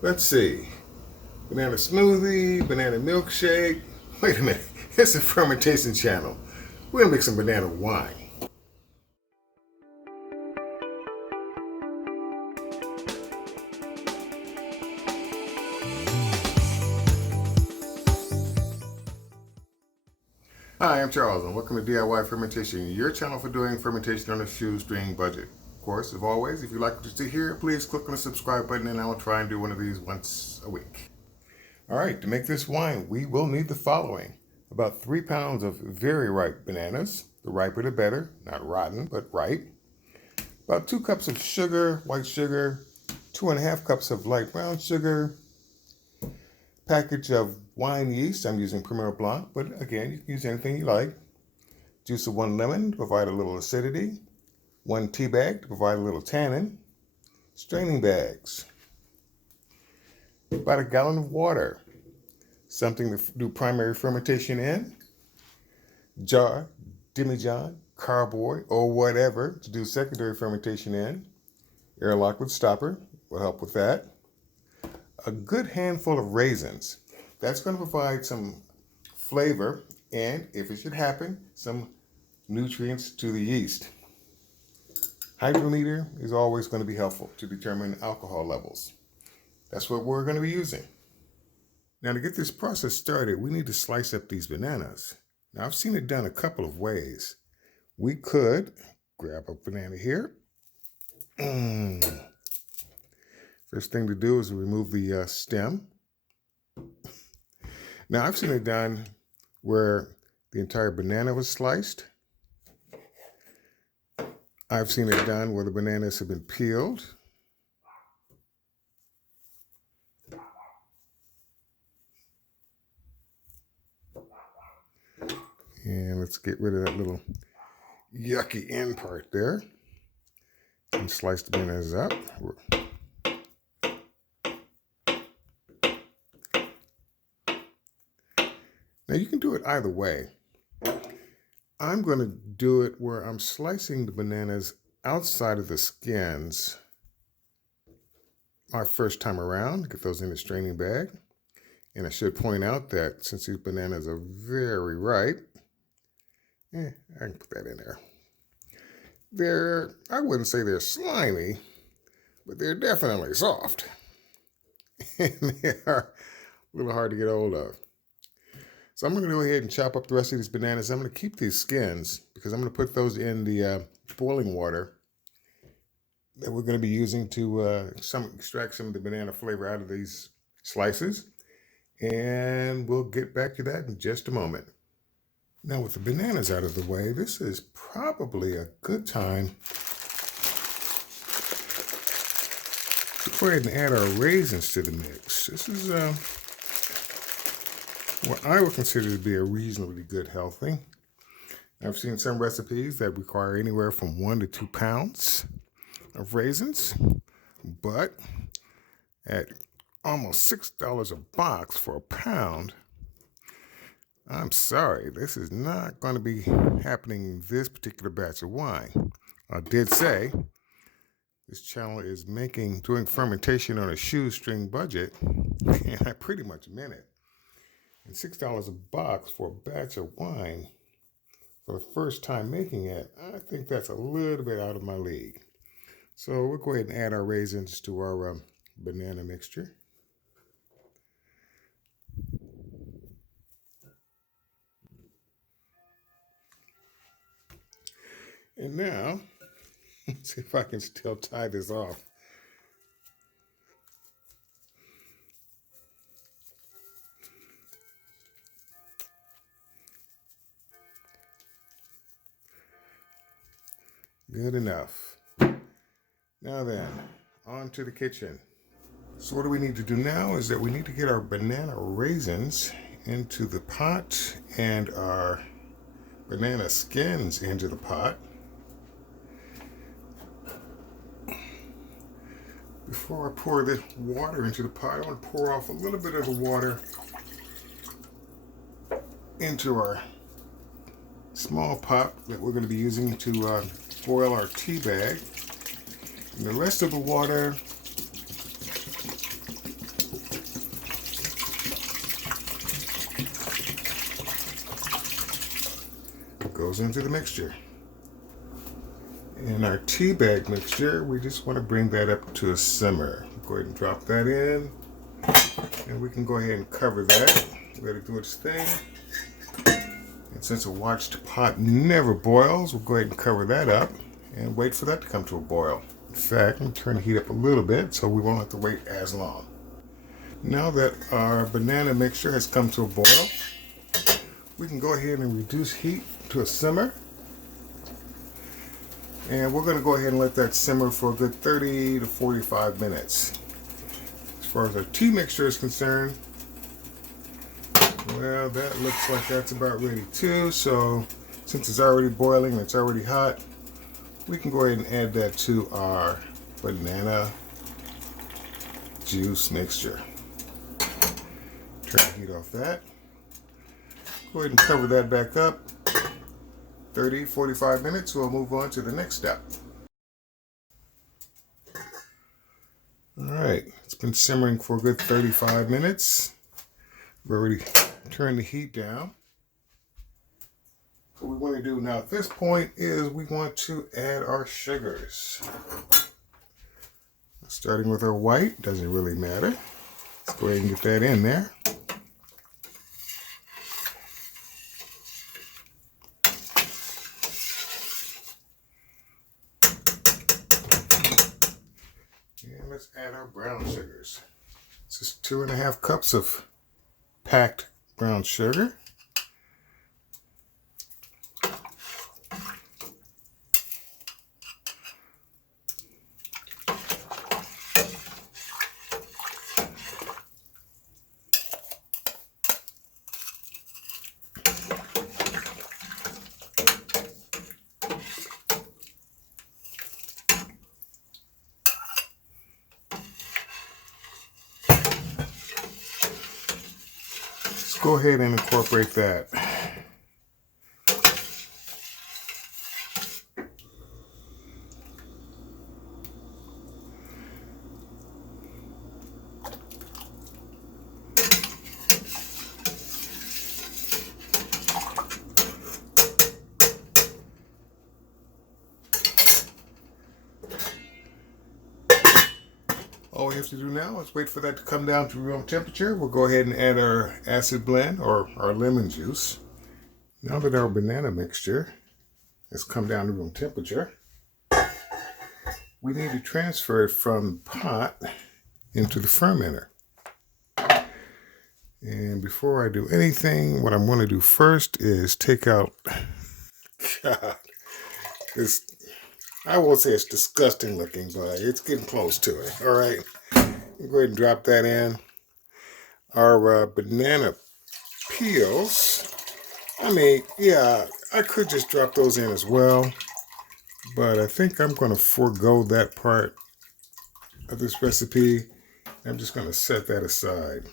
Let's see. Banana smoothie, banana milkshake. Wait a minute. It's a fermentation channel. We're gonna make some banana wine. Hi, I'm Charles, and welcome to DIY Fermentation, your channel for doing fermentation on a shoestring budget. Of course, as always, if you like what you see here, please click on the subscribe button, and I will try and do one of these once a week. All right, to make this wine, we will need the following. About 3 pounds of very ripe bananas. The riper the better, not rotten, but ripe. About 2 cups of sugar, white sugar, 2.5 cups of light brown sugar, package of wine yeast. I'm using Premier Blanc, but again, you can use anything you like. Juice of 1 lemon to provide a little acidity. 1 tea bag to provide a little tannin. Straining bags. About 1 gallon of water. Something to do primary fermentation in. Jar, demijohn, carboy, or whatever to do secondary fermentation in. Airlock with stopper will help with that. A good handful of raisins. That's going to provide some flavor and, if it should happen, some nutrients to the yeast. Hydrometer is always going to be helpful to determine alcohol levels. That's what we're going to be using. Now, to get this process started, we need to slice up these bananas. Now, I've seen it done a couple of ways. We could grab a banana here. First thing to do is remove the stem. Now, I've seen it done where the entire banana was sliced. I've seen it done where the bananas have been peeled. And let's get rid of that little yucky end part there. And slice the bananas up. Now you can do it either way. I'm going to do it where I'm slicing the bananas outside of the skins our first time around. Get those in the straining bag. And I should point out that since these bananas are very ripe, I can put that in there. I wouldn't say they're slimy, but they're definitely soft. And they are a little hard to get hold of. So I'm going to go ahead and chop up the rest of these bananas. I'm going to keep these skins because I'm going to put those in the boiling water that we're going to be using to extract some of the banana flavor out of these slices. And we'll get back to that in just a moment. Now, with the bananas out of the way, this is probably a good time to go ahead and add our raisins to the mix. This is what I would consider to be a reasonably good helping. I've seen some recipes that require anywhere from 1 to 2 pounds of raisins, but at almost $6 a box for a pound, I'm sorry, this is not going to be happening in this particular batch of wine. I did say this channel is doing fermentation on a shoestring budget, and I pretty much meant it. And $6 a box for a batch of wine for the first time making it, I think that's a little bit out of my league. So we'll go ahead and add our raisins to our banana mixture. And now, let's see if I can still tie this off. Good enough. Now then, on to the kitchen. So what do we need to do now is that we need to get our banana raisins into the pot and our banana skins into the pot. Before I pour this water into the pot, I want to pour off a little bit of the water into our small pot that we're going to be using to boil our tea bag. And the rest of the water goes into the mixture. In our tea bag mixture, we just want to bring that up to a simmer. Go ahead and drop that in, and we can go ahead and cover that. Let it do its thing. And since a watched pot never boils, we'll go ahead and cover that up and wait for that to come to a boil. In fact, I'm turn the heat up a little bit so we won't have to wait as long. Now that our banana mixture has come to a boil, we can go ahead and reduce heat to a simmer. And we're going to go ahead and let that simmer for a good 30 to 45 minutes. As far as our tea mixture is concerned, well, that looks like that's about ready too. So since it's already boiling and it's already hot, we can go ahead and add that to our banana juice mixture. Turn the heat off that. Go ahead and cover that back up. 30, 45 minutes, we'll move on to the next step. All right, it's been simmering for a good 35 minutes. We've already turned the heat down. What we want to do now at this point is we want to add our sugars. Starting with our white, doesn't really matter. Let's go ahead and get that in there. And let's add our brown sugars. This is 2.5 cups of packed brown sugar. Go ahead and incorporate that. All we have to do now is wait for that to come down to room temperature. We'll go ahead and add our acid blend or our lemon juice. Now that our banana mixture has come down to room temperature, we need to transfer it from the pot into the fermenter. And before I do anything, what I'm going to do first is take out, God, this, I won't say it's disgusting looking, but it's getting close to it. All right, go ahead and drop that in. Our banana peels, I mean, yeah, I could just drop those in as well, but I think I'm going to forego that part of this recipe. I'm just going to set that aside.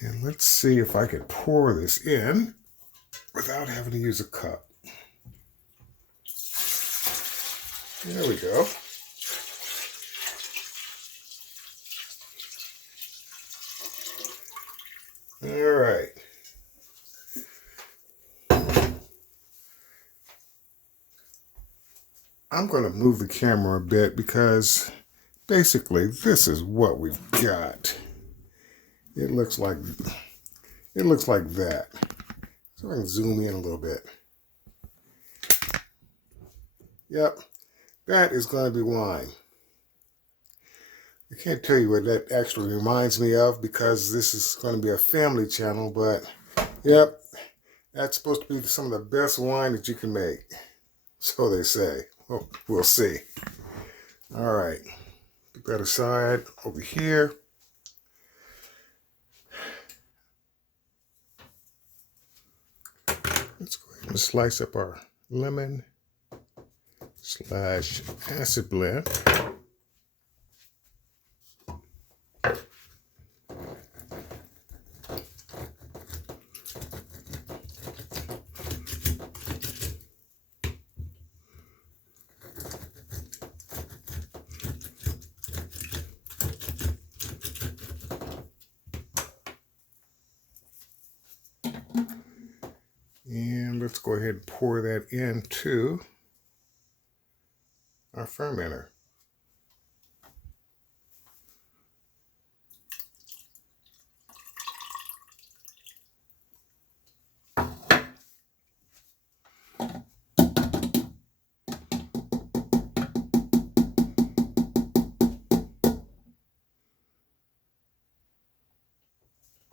And let's see if I can pour this in without having to use a cup. There we go. All right. I'm going to move the camera a bit because basically this is what we've got. It looks like that. So I can zoom in a little bit. Yep, that is going to be wine. I can't tell you what that actually reminds me of because this is going to be a family channel, but yep, that's supposed to be some of the best wine that you can make. So they say. Well, we'll see. All right, put that aside over here. Let's go ahead and slice up our lemon / acid blend. And let's go ahead and pour that into our fermenter.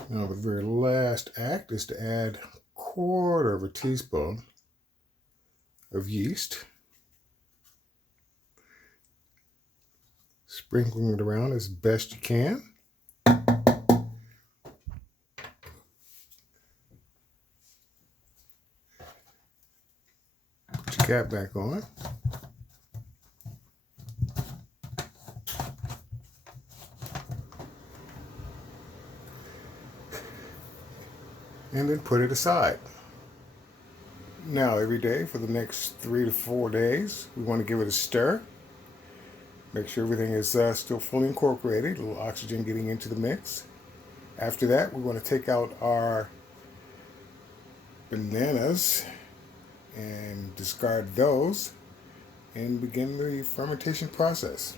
Now the very last act is to add 1/4 teaspoon of yeast, sprinkling it around as best you can. Put your cap back on. And then put it aside. Now every day for the next 3 to 4 days, we want to give it a stir. Make sure everything is still fully incorporated, a little oxygen getting into the mix. After that, we want to take out our bananas and discard those and begin the fermentation process.